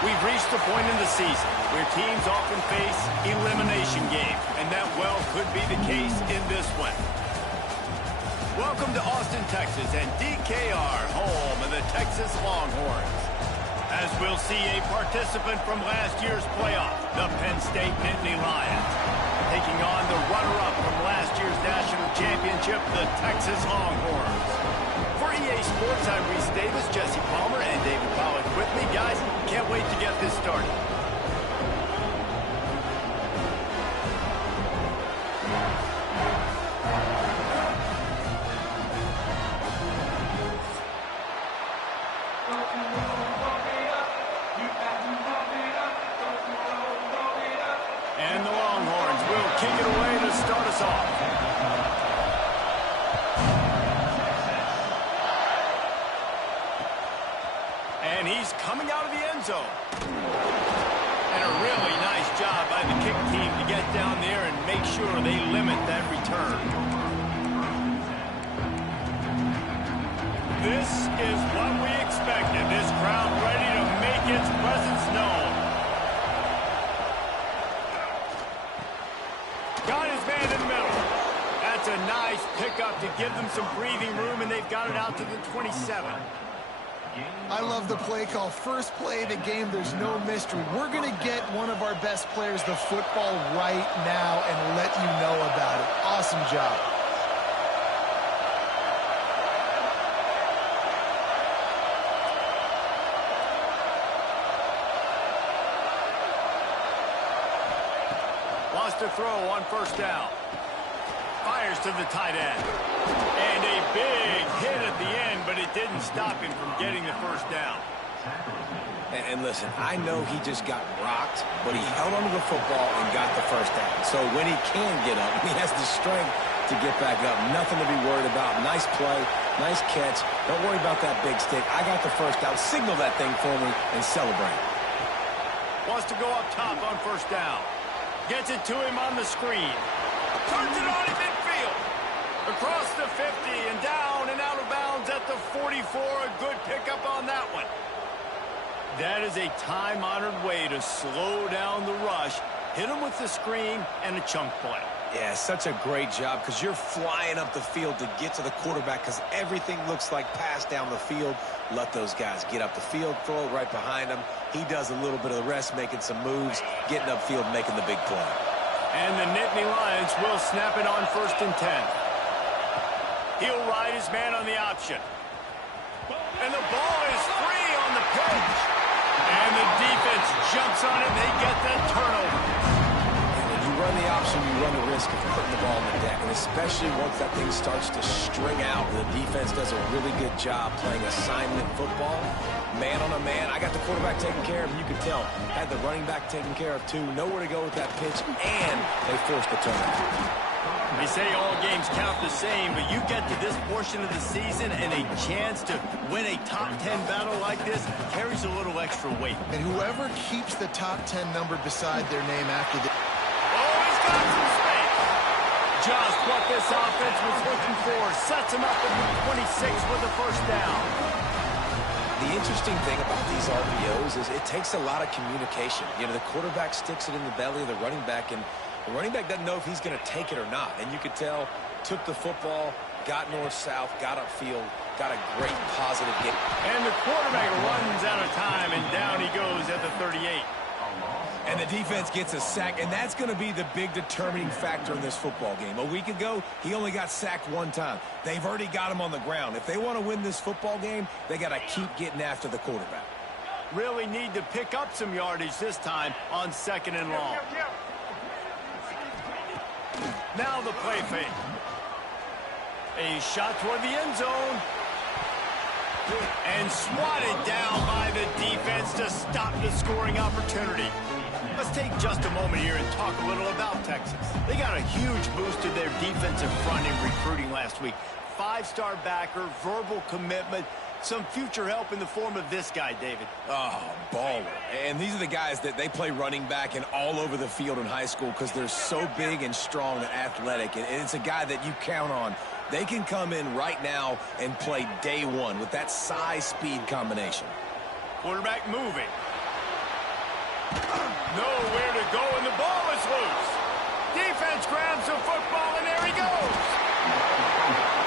We've reached the point in the season where teams often face elimination games, and that well could be the case in this one. Welcome to Austin, Texas, and DKR, home of the Texas Longhorns. As we'll see a participant from last year's playoff, the Penn State Nittany Lions, taking on the runner-up from last year's national championship, the Texas Longhorns. For EA Sports, I'm Reese Davis, Jesse Palmer, and David Pollack with me. Guys, can't wait to get this started. And the Longhorns will kick it away to start us off. And he's coming out of the end zone. And a really nice job by the kick team to get down there and make sure they limit that return. This is what we expected. This crowd ready to make its presence known. Got his man in the middle. That's a nice pickup to give them some breathing room, and they've got it out to the 27. I love the play call. First play of the game, there's no mystery. We're going to get one of our best players the football right now and let you know about it. Awesome job. Wants to throw on first down. Fires to the tight end. And a big hit at the end, but it didn't stop him from getting the first down. And listen, I know he just got rocked, but he held onto the football and got the first down. So when he can get up, he has the strength to get back up. Nothing to be worried about. Nice play, nice catch. Don't worry about that big stick. I got the first down. Signal that thing for me and celebrate. Wants to go up top on first down. Gets it to him on the screen. Turns it on in midfield. Across the 50 and down and out of bounds at the 44. A good pickup on that one. That is a time-honored way to slow down the rush. Hit him with the screen and a chunk play. Yeah, such a great job because you're flying up the field to get to the quarterback because everything looks like pass down the field. Let those guys get up the field, throw it right behind him. He does a little bit of the rest, making some moves, getting upfield, making the big play. And the Nittany Lions will snap it on 1st and 10. He'll ride his man on the option. And the ball is free on the pitch. And the defense jumps on it. They get the turnover. When you run the option, you run the risk of putting the ball on the deck. And especially once that thing starts to string out, the defense does a really good job playing assignment football. Man on a man. I got the quarterback taken care of. You could tell. Had the running back taken care of, too. Nowhere to go with that pitch. And they forced the turnover. They say all games count the same, but you get to this portion of the season and a chance to win a top 10 battle like this carries a little extra weight. And whoever keeps the top 10 number beside their name after the... Oh, he's got some space. Just what this offense was looking for. Sets him up at the 26 with the first down. The interesting thing about these RPOs is it takes a lot of communication. You know, the quarterback sticks it in the belly of the running back, and the running back doesn't know if he's going to take it or not. And you could tell, took the football, got north-south, got upfield, got a great positive game. And the quarterback runs out of time, and down he goes at the 38. And the defense gets a sack, and that's going to be the big determining factor in this football game. A week ago, he only got sacked one time. They've already got him on the ground. If they want to win this football game, they got to keep getting after the quarterback. Really need to pick up some yardage this time on 2nd and long. Now the play fake. A shot toward the end zone. And swatted down by the defense to stop the scoring opportunity. Let's take just a moment here and talk a little about Texas. They got a huge boost to their defensive front in recruiting last week. 5-star backer, verbal commitment, some future help in the form of this guy, David. Oh, baller. And these are the guys that they play running back and all over the field in high school because they're so big and strong and athletic. And it's a guy that you count on. They can come in right now and play day one with that size-speed combination. Quarterback moving. Nowhere to go, and the ball is loose. Defense grabs the football, and there he goes.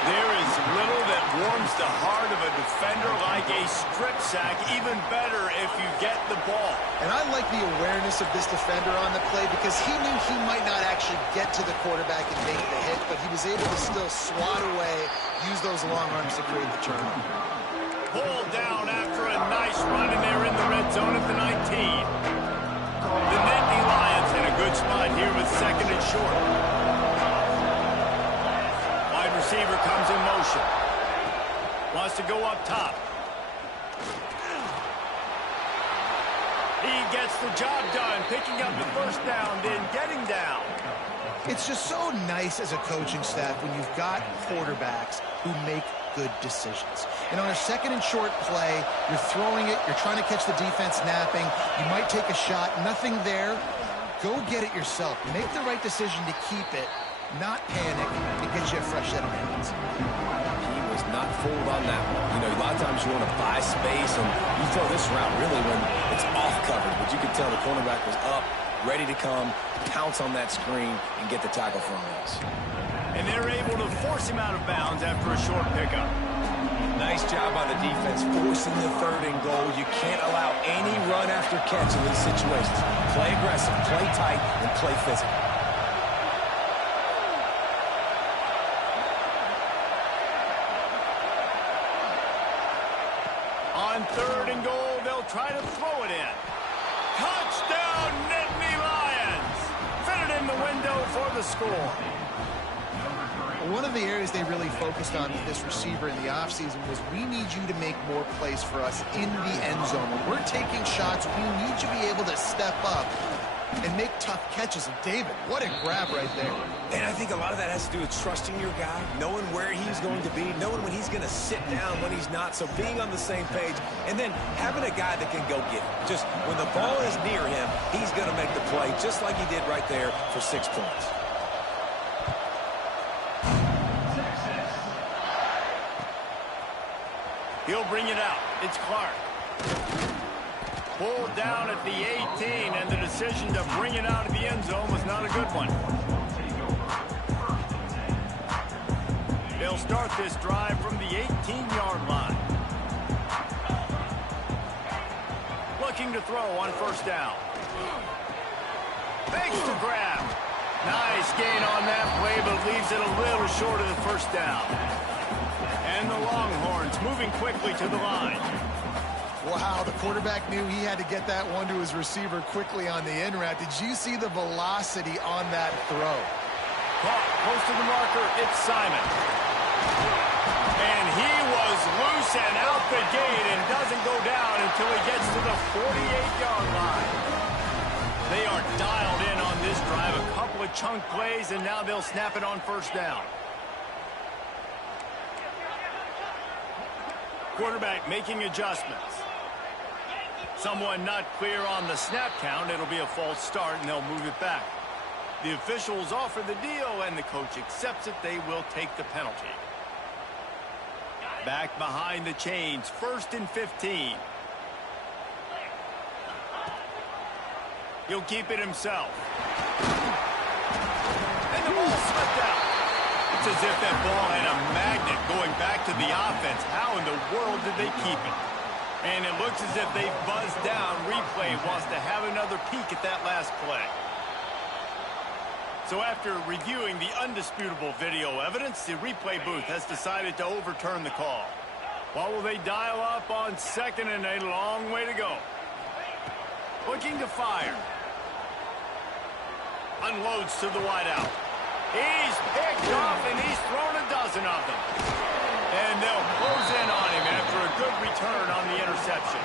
There is little that warms the heart of a defender like a strip sack. Even better if you get the ball. And I like the awareness of this defender on the play because he knew he might not actually get to the quarterback and make the hit, but he was able to still swat away, use those long arms to create the turnover. Pulled down after a nice run, and they're in the red zone at the 19. The Nittany Lions in a good spot here with second and short. Wide receiver comes in motion. Wants to go up top. He gets the job done, picking up the first down, then getting down. It's just so nice as a coaching staff when you've got quarterbacks who make good decisions. And on a second and short play, you're throwing it, you're trying to catch the defense napping, you might take a shot, nothing there. Go get it yourself. Make the right decision to keep it, not panic, and get you a fresh set of hands. He was not fooled on that one. You know, a lot of times you want to buy space, and you throw this route really when it's off covered. But you can tell the cornerback was up, ready to come, pounce on that screen, and get the tackle for a loss. And they're able to force him out of bounds after a short pickup. Nice job by the defense forcing the third and goal. You can't allow any run after catch in these situations. Play aggressive, play tight, and play physical. On third and goal, they'll try to throw it in. Touchdown, Nittany Lions! Fitted in the window for the score. One of the areas they really focused on with this receiver in the offseason was we need you to make more plays for us in the end zone. When we're taking shots, we need you to be able to step up and make tough catches. And David, what a grab right there. And I think a lot of that has to do with trusting your guy, knowing where he's going to be, knowing when he's going to sit down, when he's not, so being on the same page, and then having a guy that can go get it. Just when the ball is near him, he's going to make the play, just like he did right there for 6 points. He'll bring it out. It's Clark. Pulled down at the 18, and the decision to bring it out of the end zone was not a good one. They'll start this drive from the 18-yard line. Looking to throw on first down. Fakes to grab. Nice gain on that play, but leaves it a little short of the first down. And the Longhorns moving quickly to the line. Wow, the quarterback knew he had to get that one to his receiver quickly on the in route. Did you see the velocity on that throw? Caught close to the marker, it's Simon. And he was loose and out the gate and doesn't go down until he gets to the 48-yard line. They are dialed in on this drive. A couple of chunk plays, and now they'll snap it on first down. Quarterback making adjustments. Someone not clear on the snap count. It'll be a false start, and they'll move it back. The officials offer the deal, and the coach accepts it. They will take the penalty. Back behind the chains, 1st and 15. He'll keep it himself. And the ball slipped out. It's as if that ball had a magnet going back to the offense. How in the world did they keep it? And it looks as if they buzzed down. Replay wants to have another peek at that last play. So after reviewing the undisputable video evidence, the replay booth has decided to overturn the call. What will they dial up on second and a long way to go? Looking to fire. Unloads to the wideout. He's picked off, and he's thrown a dozen of them. And they'll close in on him after a good return on the interception.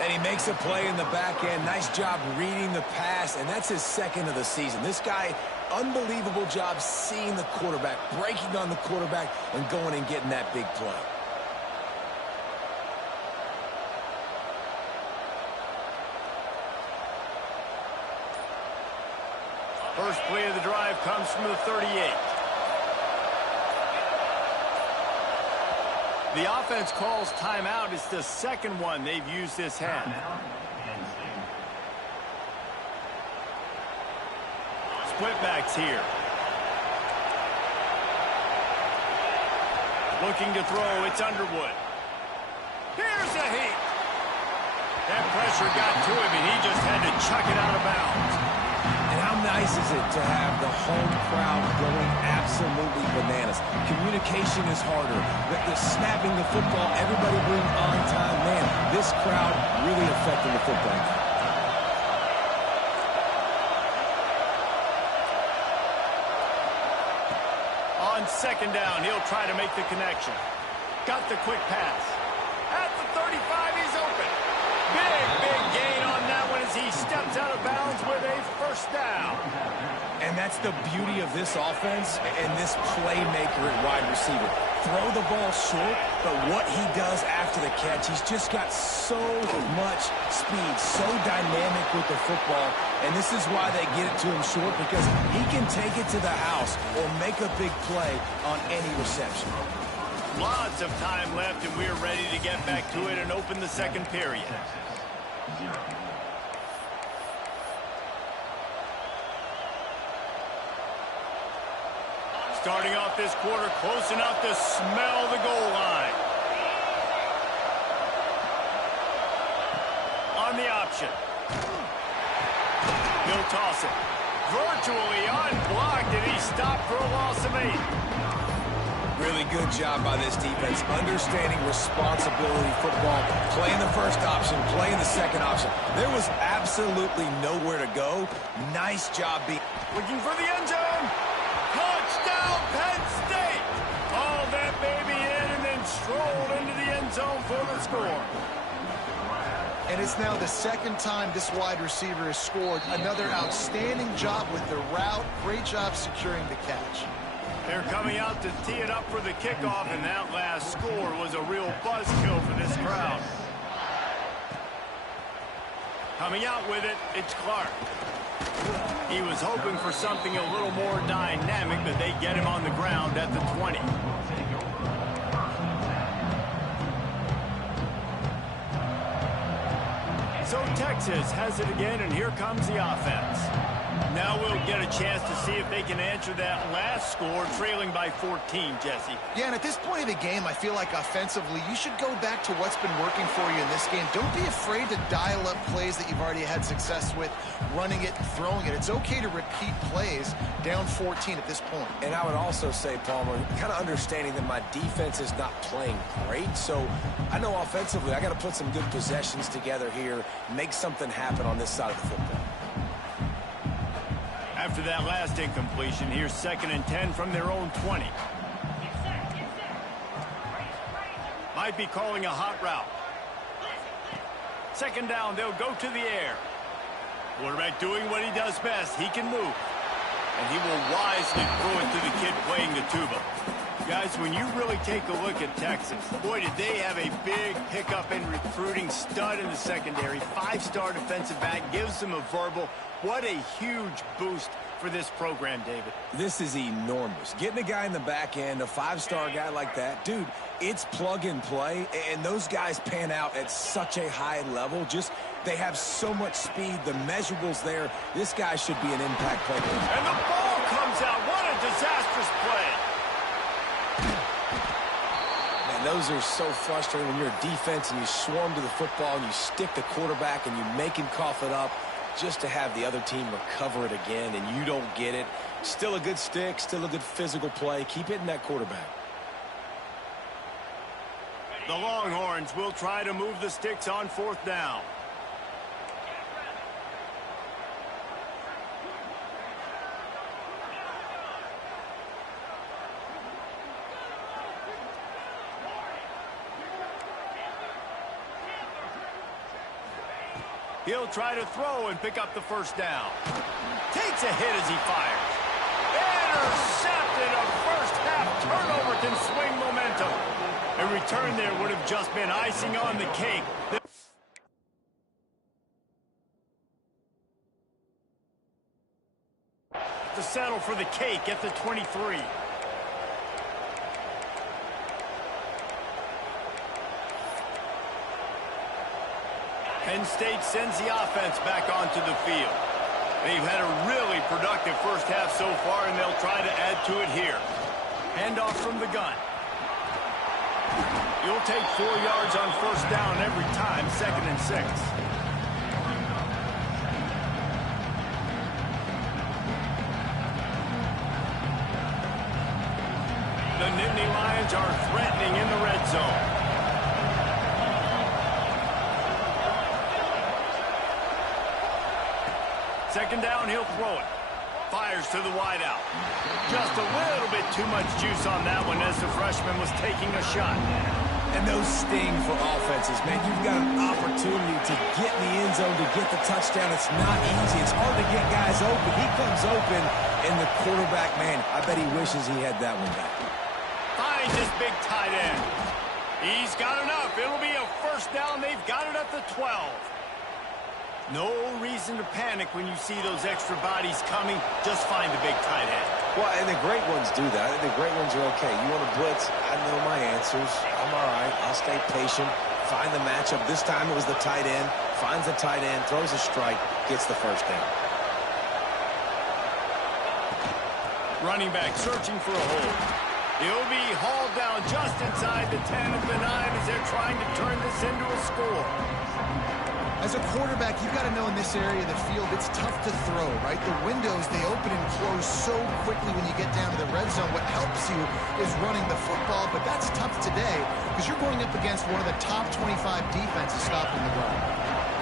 And he makes a play in the back end. Nice job reading the pass, and that's his second of the season. This guy, unbelievable job seeing the quarterback, breaking on the quarterback, and going and getting that big play. First play of the drive comes from the 38. The offense calls timeout. It's the second one they've used this half. split backs here. Looking to throw, it's Underwood. Here's the heat. That pressure got to him, and he just had to chuck it out of bounds. And how nice is it to have the home crowd going absolutely bananas? Communication is harder. The snapping the football, everybody being on time. Man, this crowd really affecting the football. On second down, he'll try to make the connection. Got the quick pass. At the 35, he's open. Big gain on that one as he steps out of bounds with a first down. And that's the beauty of this offense and this playmaker at wide receiver. Throw the ball short, but what he does after the catch, he's just got so much speed, so dynamic with the football. And this is why they get it to him short, because he can take it to the house or make a big play on any reception. Lots of time left, and we're ready to get back to it and open the second period. Starting off this quarter close enough to smell the goal line. On the option. He'll toss it. Virtually unblocked, and he stopped for a loss of 8. Really good job by this defense, understanding responsibility football, playing the first option, playing the second option. There was absolutely nowhere to go. Nice job being... Looking for the end zone. Touchdown, Penn State. Hauled that baby in and then strolled into the end zone for the score. And it's now the second time this wide receiver has scored. Another outstanding job with the route. Great job securing the catch. They're coming out to tee it up for the kickoff, and that last score was a real buzzkill for this crowd. Coming out with it, it's Clark. He was hoping for something a little more dynamic, but they get him on the ground at the 20. So Texas has it again, and here comes the offense. Now we'll get a chance to see if they can answer that last score, trailing by 14, Jesse. Yeah, and at this point of the game, I feel like offensively, you should go back to what's been working for you in this game. Don't be afraid to dial up plays that you've already had success with, running it and throwing it. It's okay to repeat plays down 14 at this point. And I would also say, Palmer, kind of understanding that my defense is not playing great, so I know offensively I got to put some good possessions together here, make something happen on this side of the football. After that last incompletion, here's 2nd and 10 from their own 20. Might be calling a hot route. 2nd down, they'll go to the air. Quarterback doing what he does best. He can move. And he will wisely throw it to the kid playing the tuba. Guys, when you really take a look at Texas, boy, did they have a big pickup in recruiting. Stud in the secondary. 5-star defensive back. Gives them a verbal. What a huge boost for this program, David. This is enormous. Getting a guy in the back end, a 5-star guy like that, dude, it's plug and play, and those guys pan out at such a high level. Just, they have so much speed. The measurables there. This guy should be an impact player. And the ball comes out. What a disastrous play. Man, those are so frustrating when you're a defense and you swarm to the football and you stick the quarterback and you make him cough it up, just to have the other team recover it again and you don't get it. Still a good stick, still a good physical play. Keep hitting that quarterback. The Longhorns will try to move the sticks on 4th down. He'll try to throw and pick up the first down. Takes a hit as he fires. Intercepted. A first-half turnover can swing momentum. A return there would have just been icing on the cake. To settle for the cake at the 23. Penn State sends the offense back onto the field. They've had a really productive first half so far, and they'll try to add to it here. Handoff from the gun. You'll take 4 yards on first down every time, 2nd and 6. The Nittany Lions are threatening in the red zone. Second down, he'll throw it. Fires to the wideout. Just a little bit too much juice on that one as the freshman was taking a shot. And those sting for offenses, man. You've got an opportunity to get in the end zone, to get the touchdown. It's not easy. It's hard to get guys open. He comes open, and the quarterback, man, I bet he wishes he had that one back. Finds this big tight end. He's got enough. It'll be a first down. They've got it at the 12. No reason to panic when you see those extra bodies coming. Just find the big tight end. Well, and the great ones do that. The great ones are okay. You want to blitz? I know my answers. I'm all right. I'll stay patient. Find the matchup. This time it was the tight end. Finds the tight end, throws a strike, gets the first down. Running back searching for a hole. He'll be hauled down just inside the 10 of the 9 as they're trying to turn this into a score. As a quarterback, you've got to know in this area of the field, it's tough to throw, right? The windows, they open and close so quickly when you get down to the red zone. What helps you is running the football, but that's tough today because you're going up against one of the top 25 defenses stopping the run.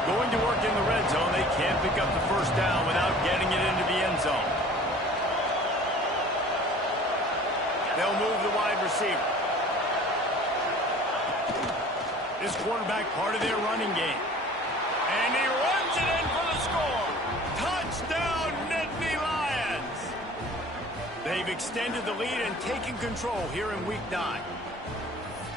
Going to work in the red zone, they can't pick up the first down without getting it into the end zone. They'll move the wide receiver. This quarterback part of their running game. And he runs it in for the score. Touchdown, Nittany Lions. They've extended the lead and taken control here in Week 9.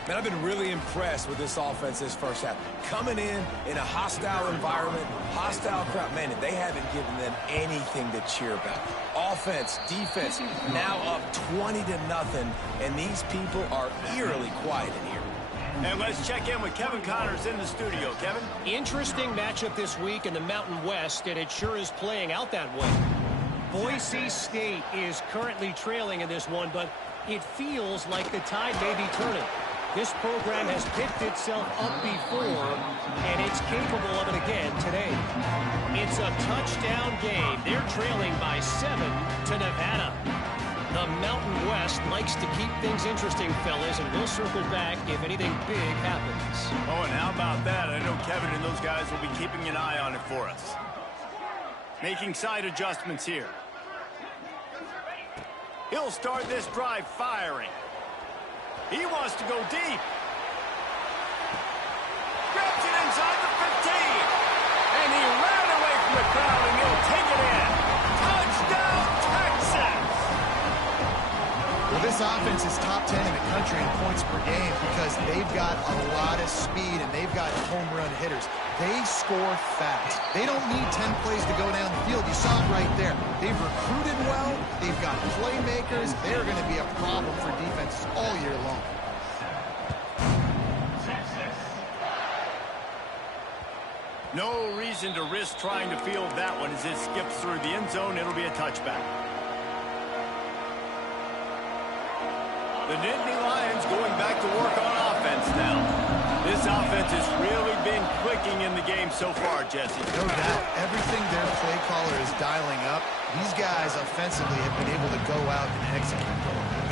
Man, I've been really impressed with this offense this first half. Coming in a hostile environment, hostile crowd, man, they haven't given them anything to cheer about. Offense, defense, now up 20-0, and these people are eerily quiet in here. And let's check in with Kevin Connors in the studio. Kevin? Interesting matchup this week in the Mountain West, and it sure is playing out that way. Boise State is currently trailing in this one, but it feels like the tide may be turning. This program has picked itself up before, and it's capable of it again today. It's a touchdown game. They're trailing by 7 to Nevada. The Mountain West likes to keep things interesting, fellas, and we'll circle back if anything big happens. Oh, and how about that? I know Kevin and those guys will be keeping an eye on it for us. Making side adjustments here. He'll start this drive firing. He wants to go deep. Grabs it inside the 15. And he ran away from the crowd, and he'll take it in. Touchdown, Texas! Well, this offense is top 10 in the country in points per game because they've got a lot of speed and they've got home run hitters. They score fast. They don't need 10 plays to go down the field. You saw it right there. They've recruited well. They've got playmakers. They're going to be a problem for defenses all year long. No reason to risk trying to field that one as it skips through the end zone. It'll be a touchback. The Nittany Lions going back to work on offense now. This offense has really been clicking in the game so far, Jesse. No doubt. Everything their play caller is dialing up, these guys offensively have been able to go out and execute.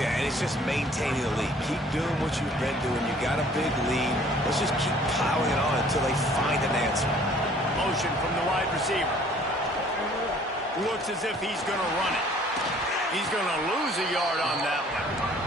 Yeah, and it's just maintaining the lead. Keep doing what you've been doing. You got a big lead. Let's just keep piling it on until they find an answer. Motion from the wide receiver. Looks as if he's going to run it. He's going to lose a yard on that one.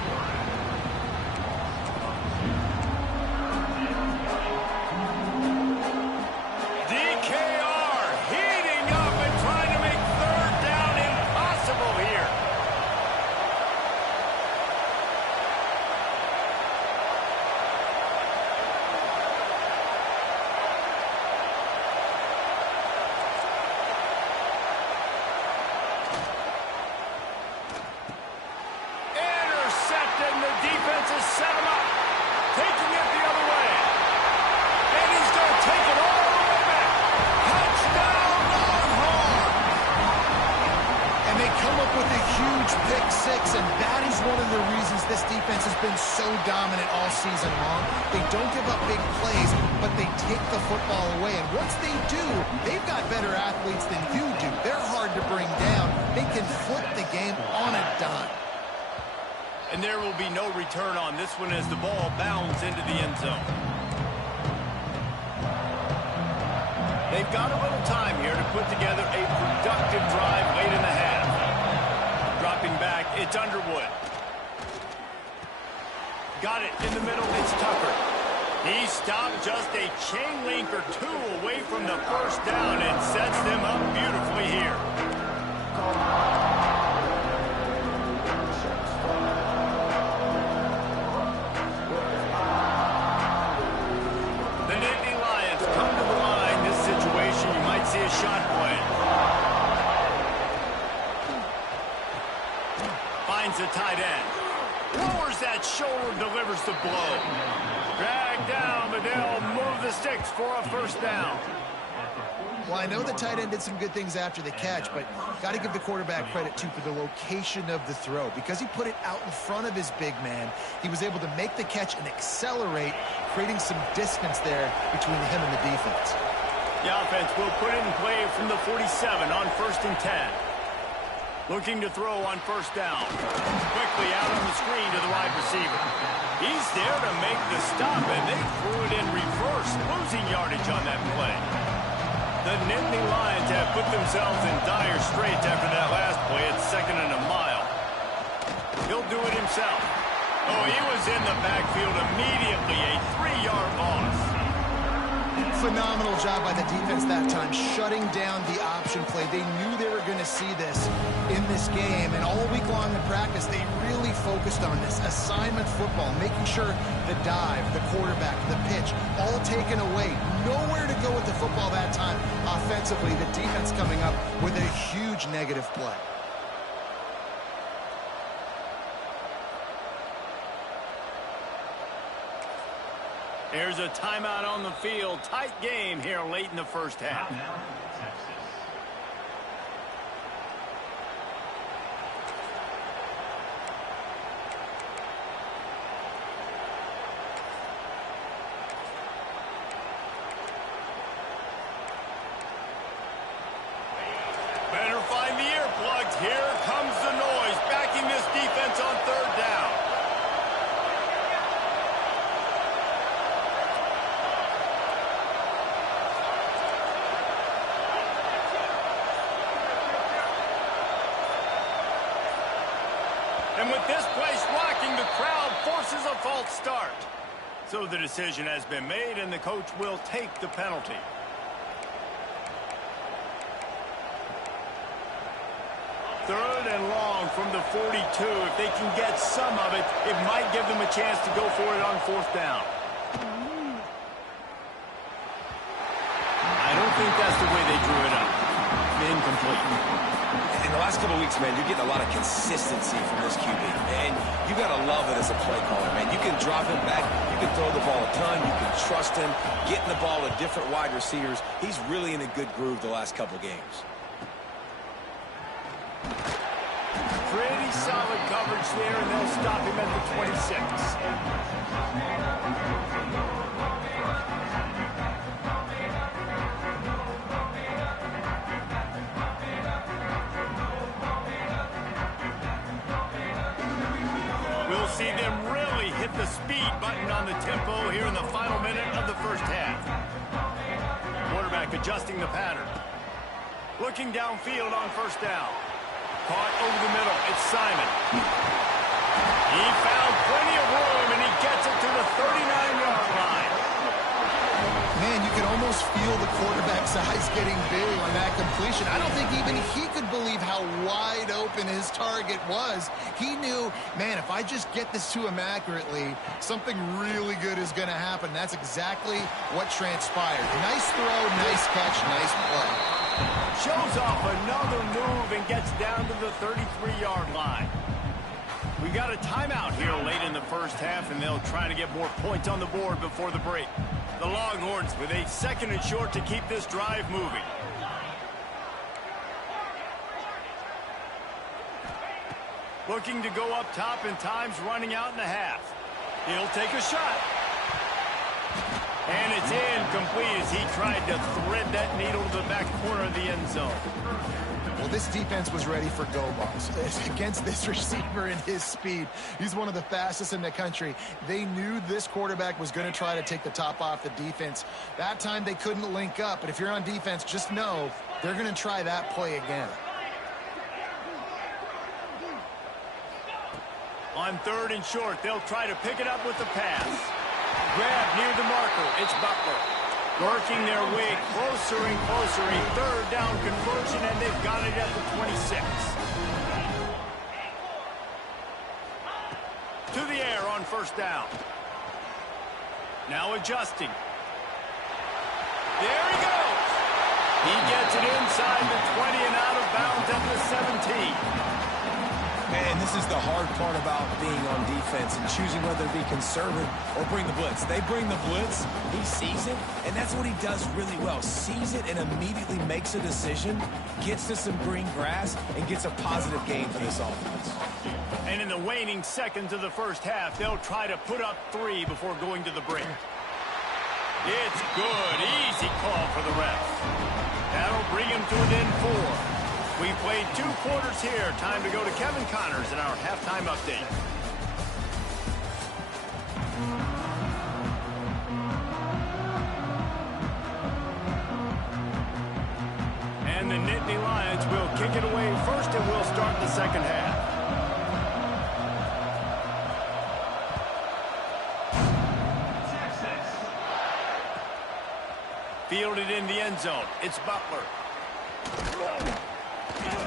pick six, and that is one of the reasons this defense has been so dominant all season long. They don't give up big plays, but they take the football away. And once they do, they've got better athletes than you do. They're hard to bring down. They can flip the game on a dime. And there will be no return on this one as the ball bounds into the end zone. They've got a little time here to put together a productive drive late in the half. Dropping back, it's Underwood. Got it in the middle, it's Tucker. He stopped just a chain link or two away from the first down and sets them up beautifully here. The Nittany Lions come to the line. This situation, you might see a shot play. Finds the tight end. Lowers that shoulder, delivers the blow. Dragged down, but they'll move the sticks for a first down. Well, I know the tight end did some good things after the catch, but got to give the quarterback credit, too, for the location of the throw. Because he put it out in front of his big man, he was able to make the catch and accelerate, creating some distance there between him and the defense. The offense will put it in play from the 47 on 1st and 10. Looking to throw on first down. Quickly out on the screen to the wide receiver. He's there to make the stop, and they threw it in reverse, losing yardage on that play. The Nittany Lions have put themselves in dire straits after that last play. It's 2nd and a mile. He'll do it himself. Oh, he was in the backfield immediately. A 3-yard loss. Phenomenal job by the defense that time, shutting down the option play. They knew they were going to see this in this game, and all week long in practice, they really focused on this assignment football, making sure the dive, the quarterback, the pitch, all taken away. Nowhere to go with the football that time offensively. The defense coming up with a huge negative play. There's a timeout on the field. Tight game here late in the first half. Better find the earplugs. Here comes the noise, backing this defense on 3rd down. And with this place rocking, the crowd forces a false start. So the decision has been made, and the coach will take the penalty. Third and long from the 42. If they can get some of it, it might give them a chance to go for it on 4th down. I don't think that's the way they drew it up. Incomplete. In the last couple of weeks, man, you're getting a lot of consistency from this QB. And you got to love it as a play caller, man. You can drop him back. You can throw the ball a ton. You can trust him. Getting the ball to different wide receivers. He's really in a good groove the last couple games. Pretty solid coverage there, and they'll stop him at the 26. We'll see them really hit the speed button on the tempo here in the final minute of the first half. Quarterback adjusting the pattern. Looking downfield on first down. Caught over the middle. It's Simon. He found plenty of room, and he gets it to the 39-yard line. Man, you can almost feel the quarterback's eyes getting big on that completion. I don't think even he could believe how wide open his target was. He knew, man, if I just get this to him accurately, something really good is going to happen. That's exactly what transpired. Nice throw, nice catch, nice play. Shows off another move and gets down to the 33-yard line. We got a timeout here late in the first half, and they'll try to get more points on the board before the break. The Longhorns with a 2nd and short to keep this drive moving. Looking to go up top, and time's running out in the half. He'll take a shot. And it's incomplete as he tried to thread that needle to the back corner of the end zone. Well, this defense was ready for go balls against this receiver and his speed. He's one of the fastest in the country. They knew this quarterback was going to try to take the top off the defense. That time they couldn't link up, but if you're on defense, just know they're going to try that play again. On 3rd and short, they'll try to pick it up with the pass. Grab near the marker. It's Butler. Working their way closer and closer. A 3rd down conversion, and they've got it at the 26. To the air on 1st down. Now adjusting. There he goes. He gets it inside the 20 and out of bounds at the 17. Man, this is the hard part about being on defense and choosing whether to be conservative or bring the blitz. They bring the blitz, he sees it, and that's what he does really well. Sees it and immediately makes a decision, gets to some green grass, and gets a positive gain for this offense. And in the waning seconds of the 1st half, they'll try to put up 3 before going to the break. It's good. Easy call for the refs. That'll bring him to within 4. We played 2 quarters here. Time to go to Kevin Connors in our halftime update. And the Nittany Lions will kick it away first, and we'll start the 2nd half. Fielded in the end zone. It's Butler.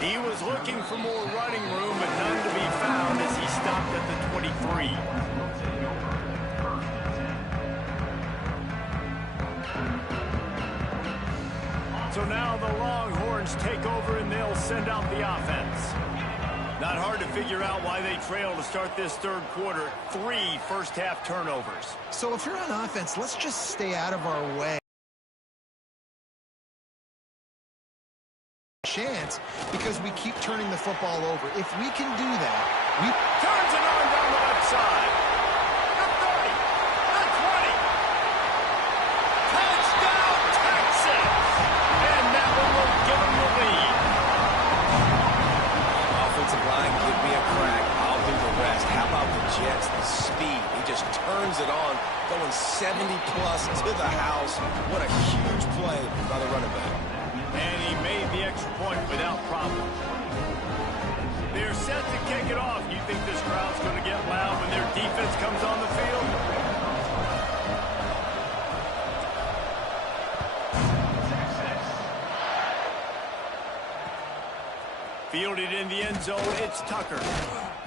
He was looking for more running room, but none to be found as he stopped at the 23. So now the Longhorns take over, and they'll send out the offense. Not hard to figure out why they trail to start this 3rd quarter. 3 first-half turnovers. So if you're on offense, let's just stay out of our way. Chance because we keep turning the football over. If we can do that, we turns it on down the left side. The 30, the 20. Touchdown, Texas! And that one will give them the lead. Offensive line, give me a crack. I'll do the rest. How about the Jets? The speed. He just turns it on, going 70-plus to the house. What a huge play by the running back. And he made the extra point without problem. They're set to kick it off. You think this crowd's going to get loud when their defense comes on the field? Fielded in the end zone, it's Tucker.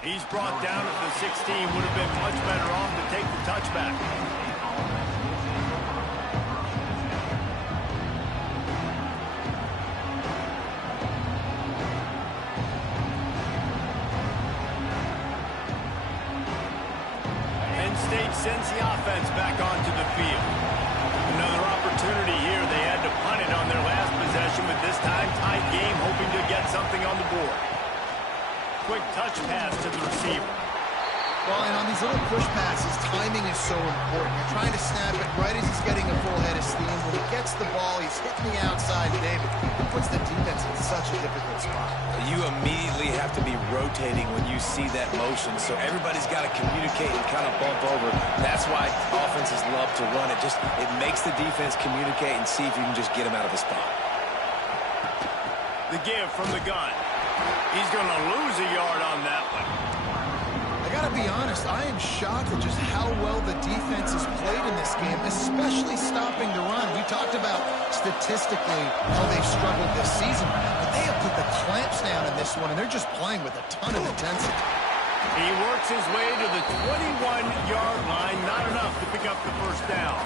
He's brought down at the 16. Would have been much better off to take the touchback. Sends the offense back onto the field. Another opportunity here. They had to punt it on their last possession, but this time tight game, hoping to get something on the board. Quick touch pass to the receiver. Well, and on these little push passes, timing is so important. You're trying to snap it right as he's getting a full head of steam. When he gets the ball, he's hitting the outside, David. It puts the defense in such a difficult spot. You immediately have to be rotating when you see that motion, so everybody's got to communicate and kind of bump over. That's why offenses love to run it. It makes the defense communicate and see if you can just get him out of the spot. The give from the gun. He's going to lose a yard on that one. I got to be honest, I am shocked at just how well the defense has played in this game, especially stopping the run. We talked about statistically how they've struggled this season, but they have put the clamps down in this one, and they're just playing with a ton of intensity. He works his way to the 21-yard line, not enough to pick up the 1st down.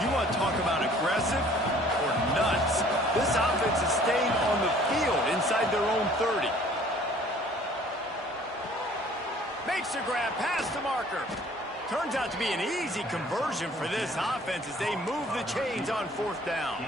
You want to talk about aggressive or nuts? This offense is staying on the field inside their own 30. Makes the grab past the marker. Turns out to be an easy conversion for this offense as they move the chains on 4th down.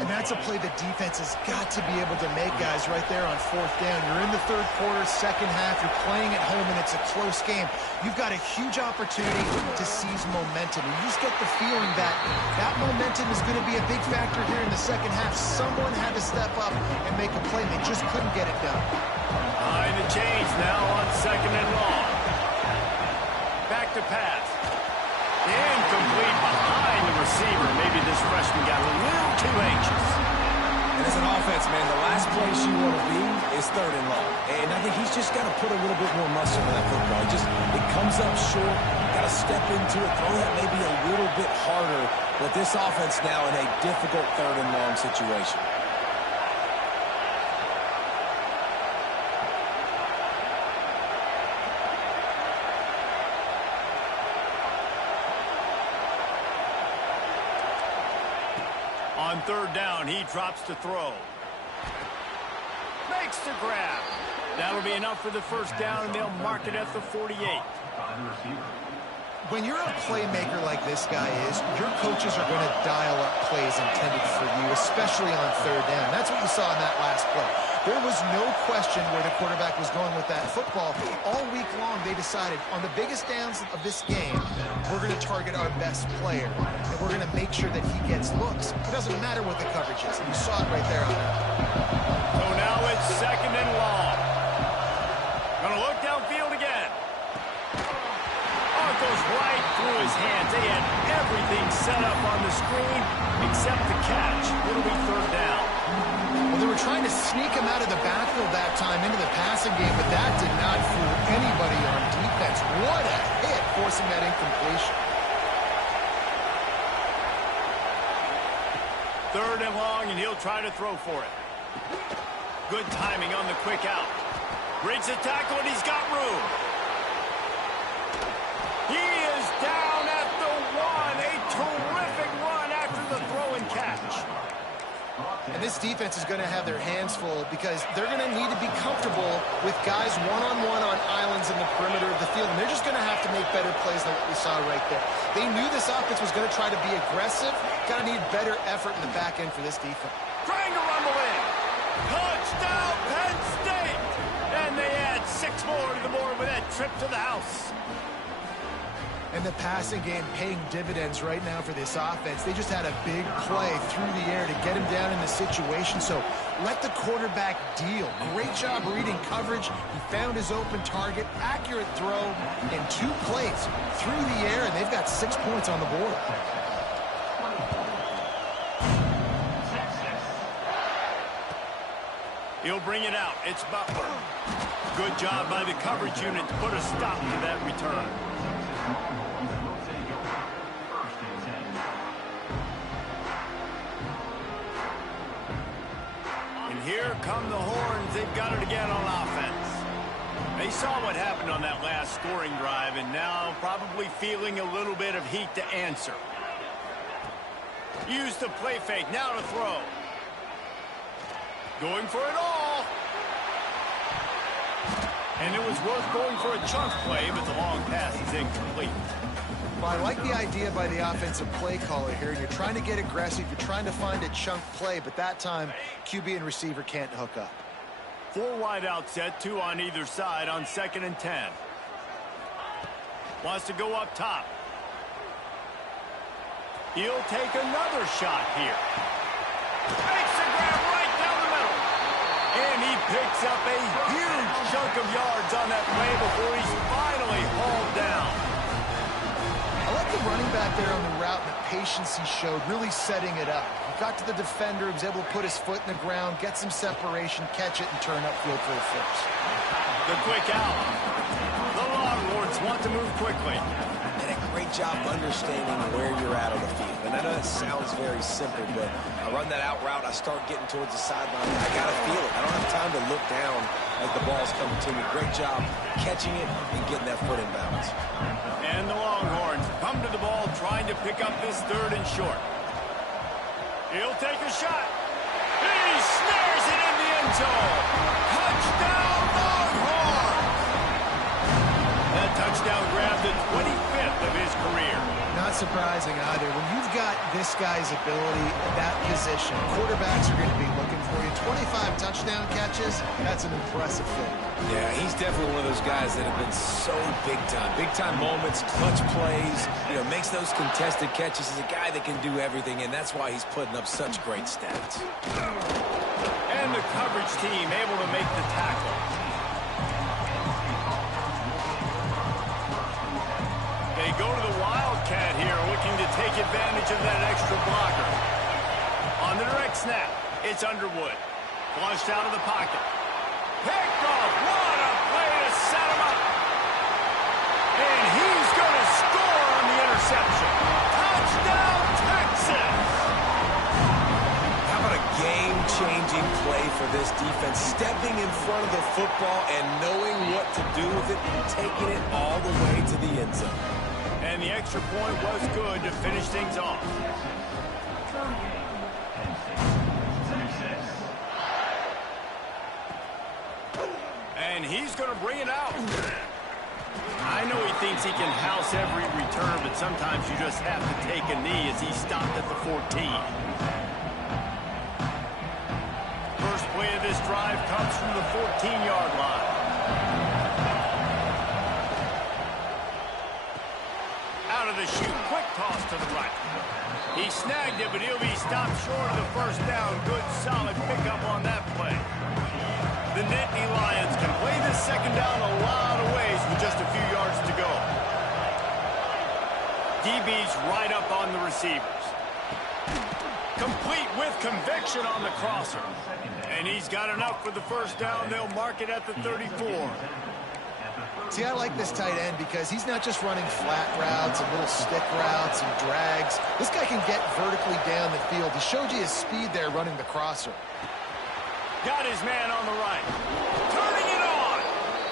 And that's a play the defense has got to be able to make, guys, right there on 4th down. You're in the 3rd quarter, 2nd half. You're playing at home, and it's a close game. You've got a huge opportunity to seize momentum. And you just get the feeling that that momentum is going to be a big factor here in the 2nd half. Someone had to step up and make a play. They just couldn't get it done. Behind the chains now on 2nd and long. Back to pass. Incomplete behind the receiver. Maybe this freshman got a little too anxious. And as an offense, man, the last place you want to be is 3rd and long. And I think he's just got to put a little bit more muscle in that football. It comes up short. Got to step into it, throw that maybe a little bit harder. But this offense now in a difficult 3rd and long situation. On 3rd down, he drops to throw. Makes the grab. That'll be enough for the 1st down, and they'll mark it at the 48. When you're a playmaker like this guy is, your coaches are going to dial up plays intended for you, especially on 3rd down. That's what you saw in that last play. There was no question where the quarterback was going with that football. All week long, they decided on the biggest downs of this game, we're going to target our best player, and we're going to make sure that he gets looks. It doesn't matter what the coverage is, and you saw it right there on that. So now it's 2nd and long. Going to look downfield again. Oh, it goes right through his hands. They had everything set up on the screen except the catch. It'll be 3rd down. Well, they were trying to sneak him out of the backfield that time into the passing game, but that did not fool anybody on defense. What a hit, forcing that incompletion. 3rd and long, and he'll try to throw for it. Good timing on the quick out. Breaks the tackle, and he's got room. He is down at the 1. A terrific run after the throw and catch. And this defense is going to have their hands full because they're going to need to be comfortable with guys one-on-one on islands in the perimeter of the field. And they're just going to have to make better plays than what we saw right there. They knew this offense was going to try to be aggressive. Got to need better effort in the back end for this defense. Trying to rumble in. Touchdown, Penn State! And they add 6 more to the board with that trip to the house. And the passing game paying dividends right now for this offense. They just had a big play through the air to get him down in the situation. So let the quarterback deal. Great job reading coverage. He found his open target, accurate throw, and 2 plays through the air, and they've got 6 points on the board. He'll bring it out. It's Butler. Good job by the coverage unit to put a stop to that return. And here come the horns. They've got it again on offense. They saw what happened on that last scoring drive, and now probably feeling a little bit of heat to answer. Use the play fake. Now to throw. Going for it all. And it was worth going for a chunk play, but the long pass is incomplete. Well, I like the idea by the offensive play caller here. You're trying to get aggressive. You're trying to find a chunk play, but that time, QB and receiver can't hook up. 4 wide out set, 2 on either side on 2nd and 10. Wants to go up top. He'll take another shot here. Makes the grab right down the middle. And he picks up a huge chunk of yards on that play before he's finally hauled down. I like the running back there on the route and the patience he showed, really setting it up. He got to the defender, he was able to put his foot in the ground, get some separation, catch it, and turn upfield for the first. The quick out. The Longhorns want to move quickly. And a great job understanding where you're at on the field. And I know that sounds very simple, but I run that out route, I start getting towards the sideline. I got to feel it. I don't have time to look down as the ball's coming to me. Great job catching it and getting that foot in bounds. And the Longhorns come to the ball trying to pick up this 3rd and short. He'll take a shot. He snares it in the end zone. Touchdown, Longhorns! That touchdown grab that 25th of his career. Not surprising either. When you've got this guy's ability, that position, quarterbacks are going to be looking for you. 25 touchdown catches, that's an impressive thing. Yeah, he's definitely one of those guys that have been so big time. Big time moments, clutch plays, makes those contested catches. He's a guy that can do everything, and that's why he's putting up such great stats. And the coverage team able to make the tackle. They go to the Wildcat here, looking to take advantage of that extra blocker. On the direct snap, it's Underwood. Flushed out of the pocket. Picked off. What a play to set him up. And he's going to score on the interception. Touchdown, Texas! How about a game-changing play for this defense? Stepping in front of the football and knowing what to do with it and taking it all the way to the end zone. And the extra point was good to finish things off. And he's going to bring it out. I know he thinks he can house every return, but sometimes you just have to take a knee as he stopped at the 14. First play of this drive comes from the 14-yard line. Out of the chute, quick toss to the right. He snagged it, but he'll be stopped short of the first down. Good, solid pickup on that play. The Nittany Lions can play this second down a lot of ways with just a few yards to go. DB's right up on the receivers. Complete with conviction on the crosser. And he's got enough for the first down. They'll mark it at the 34. See, I like this tight end because he's not just running flat routes and little stick routes and drags. This guy can get vertically down the field. He showed you his speed there running the crosser. Got his man on the right. Turning it on.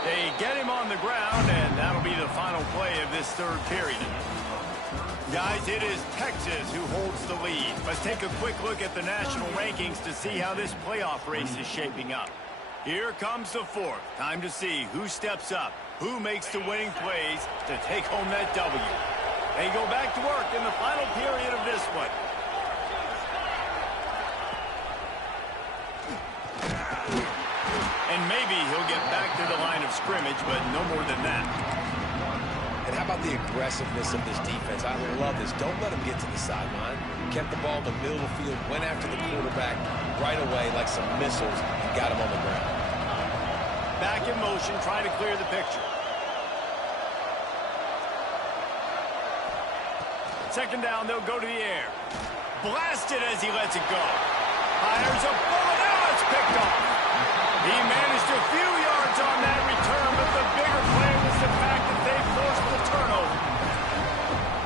They get him on the ground, and that'll be the final play of this third period. Guys, it is Texas who holds the lead. Let's take a quick look at the national rankings to see how this playoff race is shaping up. Here comes the fourth. Time to see who steps up, who makes the winning plays to take home that W. They go back to work in the final period of this one. And maybe he'll get back to the line of scrimmage, but no more than that. And how about the aggressiveness of this defense? I love this. Don't let him get to the sideline. Kept the ball in the middle of the field, went after the quarterback right away like some missiles, and got him on the ground. Back in motion, trying to clear the picture. Second down, they'll go to the air. Blasted as he lets it go. Fires a bullet. Now it's picked off. He managed a few yards on that return, but the bigger play was the fact that they forced the turnover.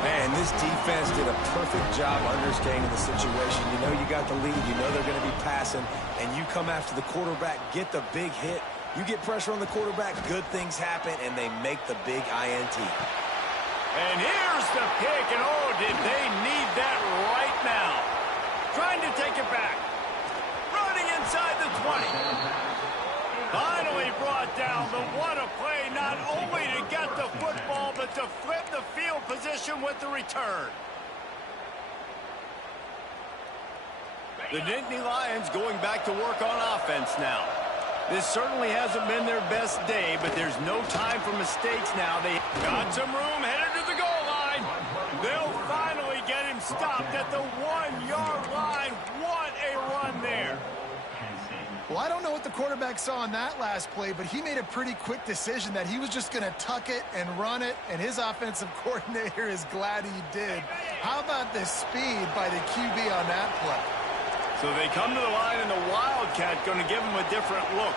Man, this defense did a perfect job understanding the situation. You know you got the lead. You know they're going to be passing, and you come after the quarterback, get the big hit. You get pressure on the quarterback, good things happen, and they make the big INT. And here's the pick, and oh, did they need that right now. Trying to take it back. Running inside the 20. Finally brought down, but what a play, not only to get the football, but to flip the field position with the return. The Nittany Lions going back to work on offense now. This certainly hasn't been their best day, but there's no time for mistakes now. They got some room, headed to the goal line. They'll finally get him stopped at the 1-yard line. What a run there. Well, I don't know what the quarterback saw on that last play, but he made a pretty quick decision that he was just going to tuck it and run it, and his offensive coordinator is glad he did. How about the speed by the QB on that play? So they come to the line, and the Wildcat going to give him a different look.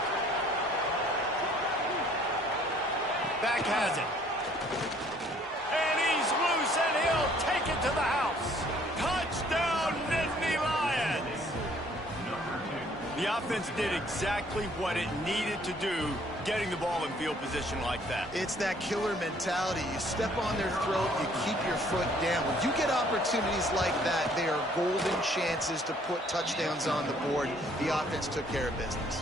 Back has it. And he's loose, and he'll take it to the house. Touchdown, Nittany Lions! The offense did exactly what it needed to do, getting the ball in field position like that. It's that killer mentality. You step on their throat, you keep your foot down. When you get opportunities like that, they are golden chances to put touchdowns on the board. The offense took care of business.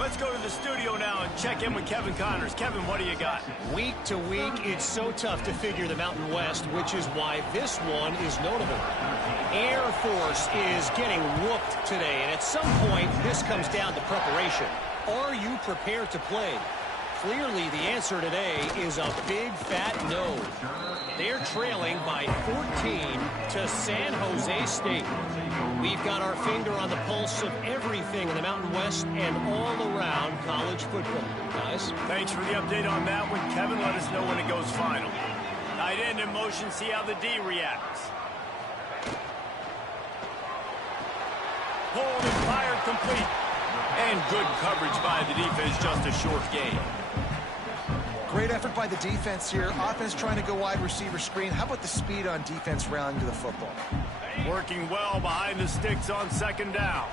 Let's go to the studio now and check in with Kevin Connors. Kevin, what do you got? Week to week, it's so tough to figure the Mountain West, which is why this one is notable. Air Force is getting whooped today, and at some point, this comes down to preparation. Are you prepared to play? Clearly, the answer today is a big fat no. They're trailing by 14 to San Jose State. We've got our finger on the pulse of everything in the Mountain West and all around college football. Guys? Thanks for the update on that one, Kevin. Let us know when it goes final. Tight end in motion, see how the D reacts. Hold and fired complete. And good coverage by the defense, just a short gain. Great effort by the defense here. Offense trying to go wide receiver screen. How about the speed on defense rallying to the football? Working well behind the sticks on second down.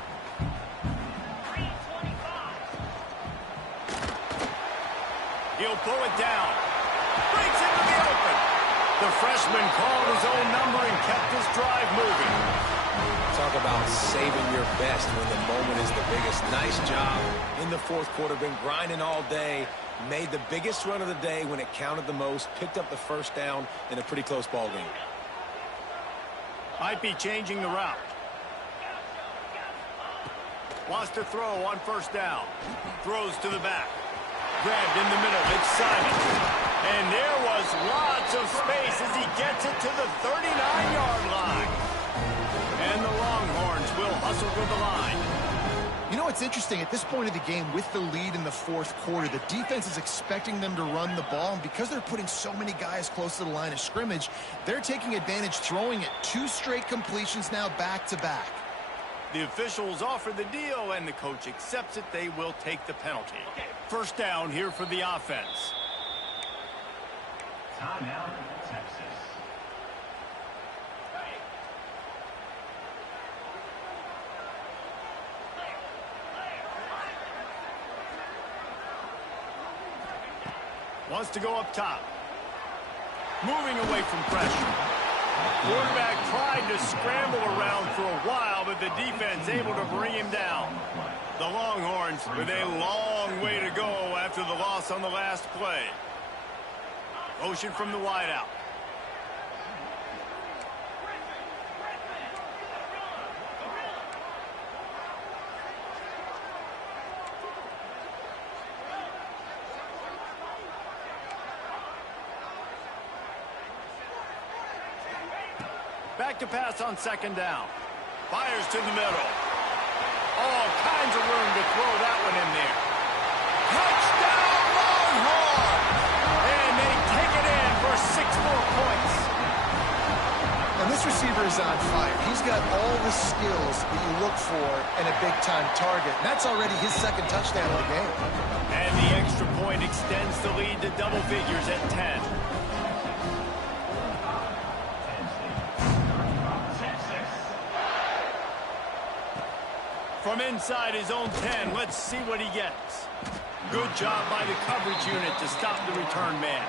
He'll pull it down. Breaks into the open. The freshman called his own number and kept his drive moving. Talk about saving your best when the moment is the biggest. Nice job in the fourth quarter. Been grinding all day. Made the biggest run of the day when it counted the most. Picked up the first down in a pretty close ball game. Might be changing the route. Wants to throw on first down. Throws to the back. Grabbed in the middle. It's Simon. And there was lots of space as he gets it to the 39-yard line. And the Longhorns will hustle to the line. You know, it's interesting. At this point of the game, with the lead in the fourth quarter, the defense is expecting them to run the ball. And because they're putting so many guys close to the line of scrimmage, they're taking advantage, throwing it 2 straight completions now back-to-back. The officials offer the deal, and the coach accepts it. They will take the penalty. First down here for the offense. Timeout, Texas. Wants to go up top. Moving away from pressure. Quarterback tried to scramble around for a while, but the defense able to bring him down. The Longhorns with a long way to go after the loss on the last play. Motion from the wideout. Back to pass on second down. Fires to the middle. All kinds of room to throw that one in there. Touchdown Longhorns! And they take it in for 6 more points. And this receiver is on fire. He's got all the skills that you look for in a big-time target. And that's already his second touchdown of the game. And the extra point extends the lead to double figures at 10. From inside his own 10, let's see what he gets. Good job by the coverage unit to stop the return man.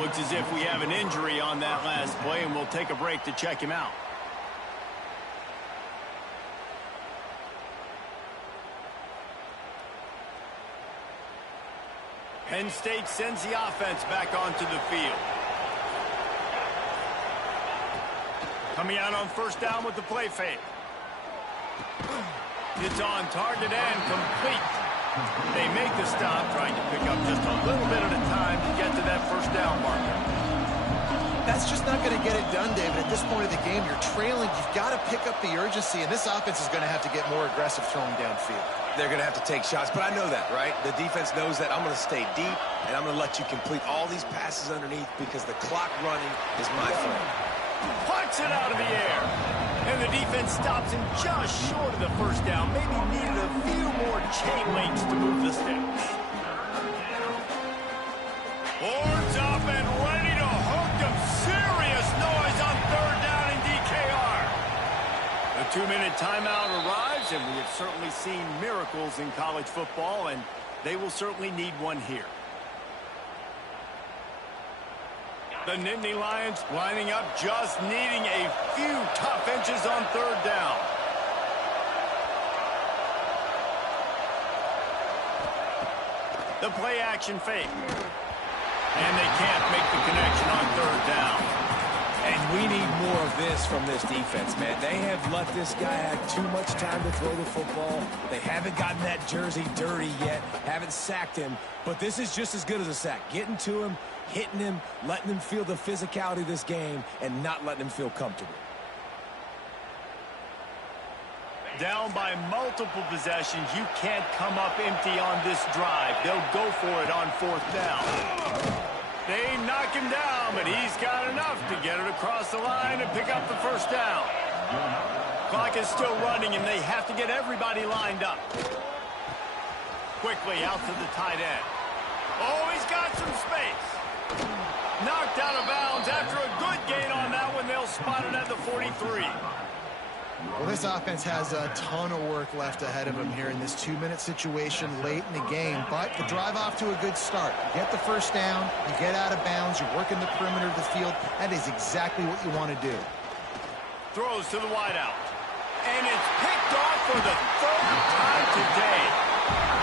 Looks as if we have an injury on that last play, and we'll take a break to check him out. Penn State sends the offense back onto the field. Coming out on first down with the play fake. It's on target and complete. They make the stop, trying to pick up just a little bit at a time to get to that first down marker. That's just not going to get it done, David. At this point of the game, you're trailing. You've got to pick up the urgency, and this offense is going to have to get more aggressive throwing downfield. They're going to have to take shots, but I know that, right? The defense knows that. I'm going to stay deep, and I'm going to let you complete all these passes underneath because the clock running is my friend. Punts it out of the air. And the defense stops him just short of the first down. Maybe needed a few more chain links to move the sticks. Boards up and ready to hook them. Serious noise on third down in DKR. The 2-minute timeout arrives, and we have certainly seen miracles in college football, and they will certainly need one here. The Nittany Lions lining up, just needing a few tough inches on third down. The play action fake. And they can't make the connection on third down. And we need more of this from this defense, man. They have let this guy have too much time to throw the football. They haven't gotten that jersey dirty yet, haven't sacked him. But this is just as good as a sack. Getting to him, hitting him, letting him feel the physicality of this game, and not letting him feel comfortable. Down by multiple possessions, you can't come up empty on this drive. They'll go for it on fourth down. They knock him down, but he's got enough to get it across the line and pick up the first down. Clock is still running, and they have to get everybody lined up. Quickly out to the tight end. Oh, he's got some space. Knocked out of bounds after a good gain on that one. They'll spot it at the 43. Well, this offense has a ton of work left ahead of them here in this 2-minute situation late in the game, but the drive off to a good start. You get the first down, you get out of bounds, you're working the perimeter of the field. That is exactly what you want to do. Throws to the wideout. And it's picked off for the third time today.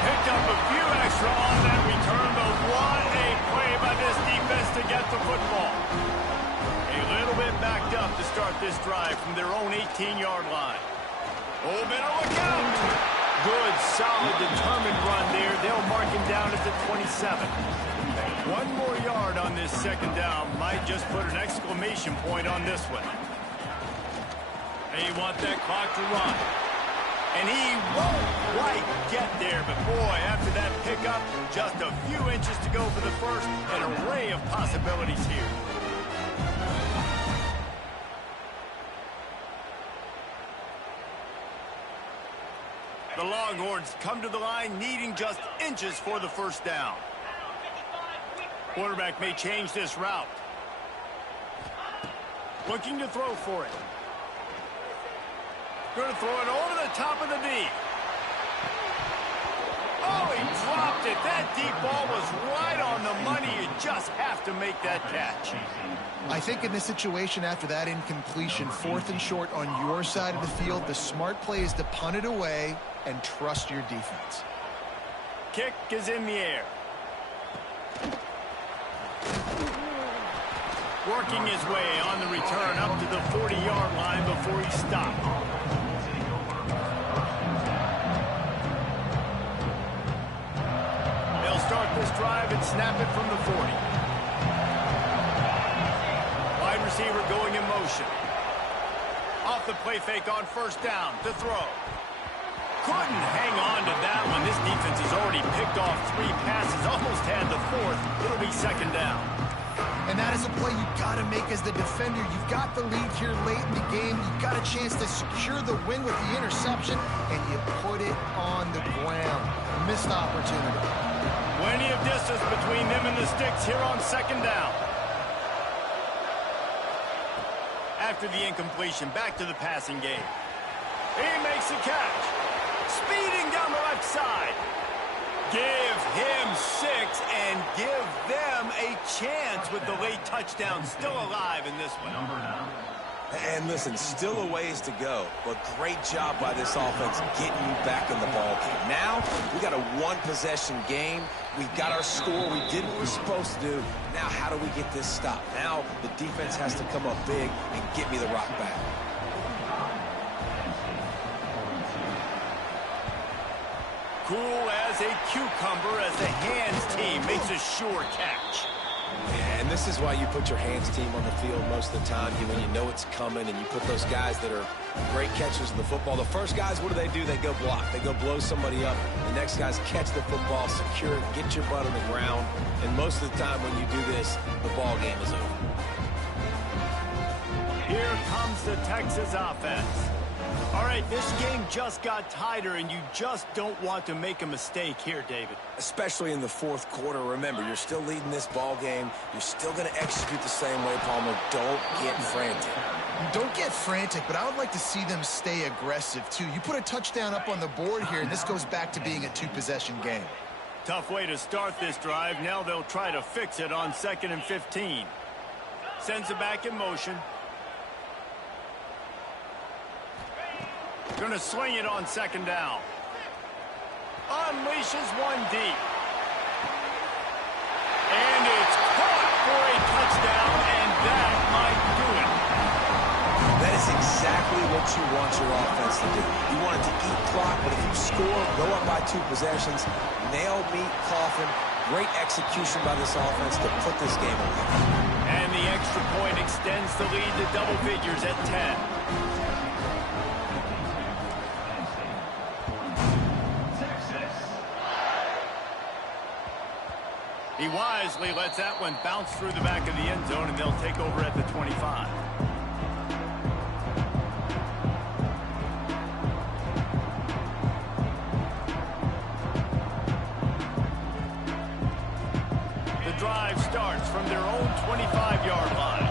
Picked up a few extra on that return, but what a play by this defense to get the football. A little bit backed up to start this drive from their own 18-yard line. Oh, better look out. Good, solid, determined run there. They'll mark him down at the 27. One more yard on this second down might just put an exclamation point on this one. They want that clock to run. And he won't quite get there, but boy, after that pickup, just a few inches to go for the first, an array of possibilities here. The Longhorns come to the line needing just inches for the first down. Quarterback may change this route. Looking to throw for it. Going to throw it over the top of the D. Oh, he dropped it. That deep ball was right on the money. You just have to make that catch. I think in this situation after that incompletion, 4th and short on your side of the field, the smart play is to punt it away and trust your defense. Kick is in the air. Working his way on the return up to the 40-yard line before he stopped. They'll start this drive and snap it from the 40. Wide receiver going in motion. Off the play fake on first down to throw. Couldn't hang on to that one. This defense has already picked off 3 passes, almost had the 4th. It'll be second down. And that is a play you've got to make as the defender. You've got the lead here late in the game. You've got a chance to secure the win with the interception, and you put it on the ground. Missed opportunity. Plenty of distance between them and the sticks here on second down. After the incompletion, back to the passing game. He makes the catch. Speeding down the left side. Give him 6 and give them a chance with the late touchdown still alive in this one. And listen, still a ways to go, but great job by this offense getting you back in the ball game. Now, we got a one-possession game. We got our score. We did what we're supposed to do. Now, how do we get this stopped? Now, the defense has to come up big and get me the rock back. Cool as a cucumber as the hands team makes a sure catch. And this is why you put your hands team on the field most of the time, when you know it's coming, and you put those guys that are great catchers of the football. The first guys, what do? They go block. They go blow somebody up. The next guys catch the football, secure it, get your butt on the ground. And most of the time when you do this, the ball game is over. Here comes the Texas offense. All right, this game just got tighter, and you just don't want to make a mistake here, David. Especially in the 4th quarter. Remember, you're still leading this ball game. You're still going to execute the same way, Palmer. Don't get frantic. Don't get frantic, but I would like to see them stay aggressive, too. You put a touchdown up on the board here, and this goes back to being a 2-possession game. Tough way to start this drive. Now they'll try to fix it on 2nd and 15. Sends it back in motion. Going to sling it on second down. Unleashes one deep. And it's caught for a touchdown, and that might do it. That is exactly what you want your offense to do. You want it to eat clock, but if you score, go up by 2 possessions, nail, meet, coffin. Great execution by this offense to put this game away. And the extra point extends the lead to double figures at 10. He wisely lets that one bounce through the back of the end zone, and they'll take over at the 25. The drive starts from their own 25-yard line.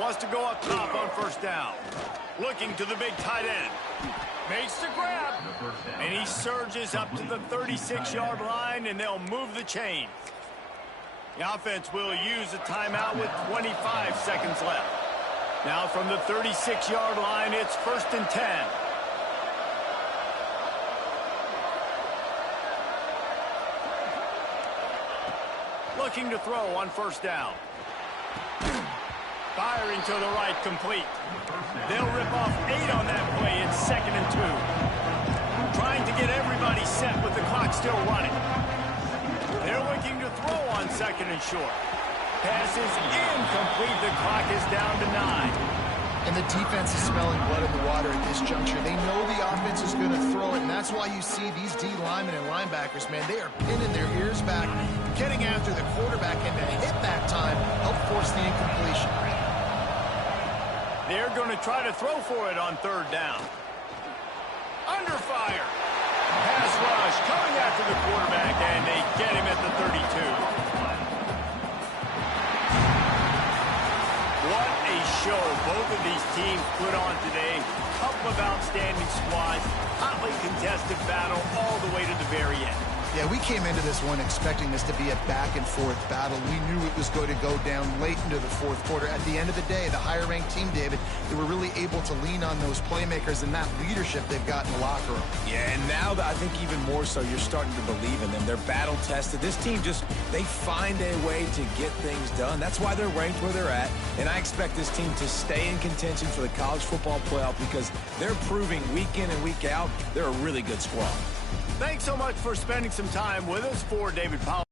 Wants to go up top on first down. Looking to the big tight end. Makes the grab. And he surges up to the 36-yard line, and they'll move the chains. The offense will use a timeout with 25 seconds left. Now from the 36-yard line, it's 1st and 10. Looking to throw on first down. Firing to the right, complete. They'll rip off 8 on that play. It's 2nd and 2. Trying to get everybody set with the clock still running. They're looking to throw on 2nd and short. Pass is incomplete. The clock is down to 9. And the defense is smelling blood in the water at this juncture. They know the offense is going to throw it, and that's why you see these D linemen and linebackers, man, they are pinning their ears back, getting after the quarterback, and to hit that time, help force the incompletion. They're going to try to throw for it on 3rd down. Under fire. Pass rush coming after the quarterback, and they get him at the 32. What a show both of these teams put on today. Couple of outstanding squads, hotly contested battle all the way to the very end. Yeah, we came into this one expecting this to be a back-and-forth battle. We knew it was going to go down late into the 4th quarter. At the end of the day, the higher-ranked team, David, they were really able to lean on those playmakers and that leadership they've got in the locker room. Yeah, and now I think even more so, you're starting to believe in them. They're battle-tested. This team they find a way to get things done. That's why they're ranked where they're at, and I expect this team to stay in contention for the college football playoff because they're proving week in and week out they're a really good squad. Thanks so much for spending some time with us. For David Powell.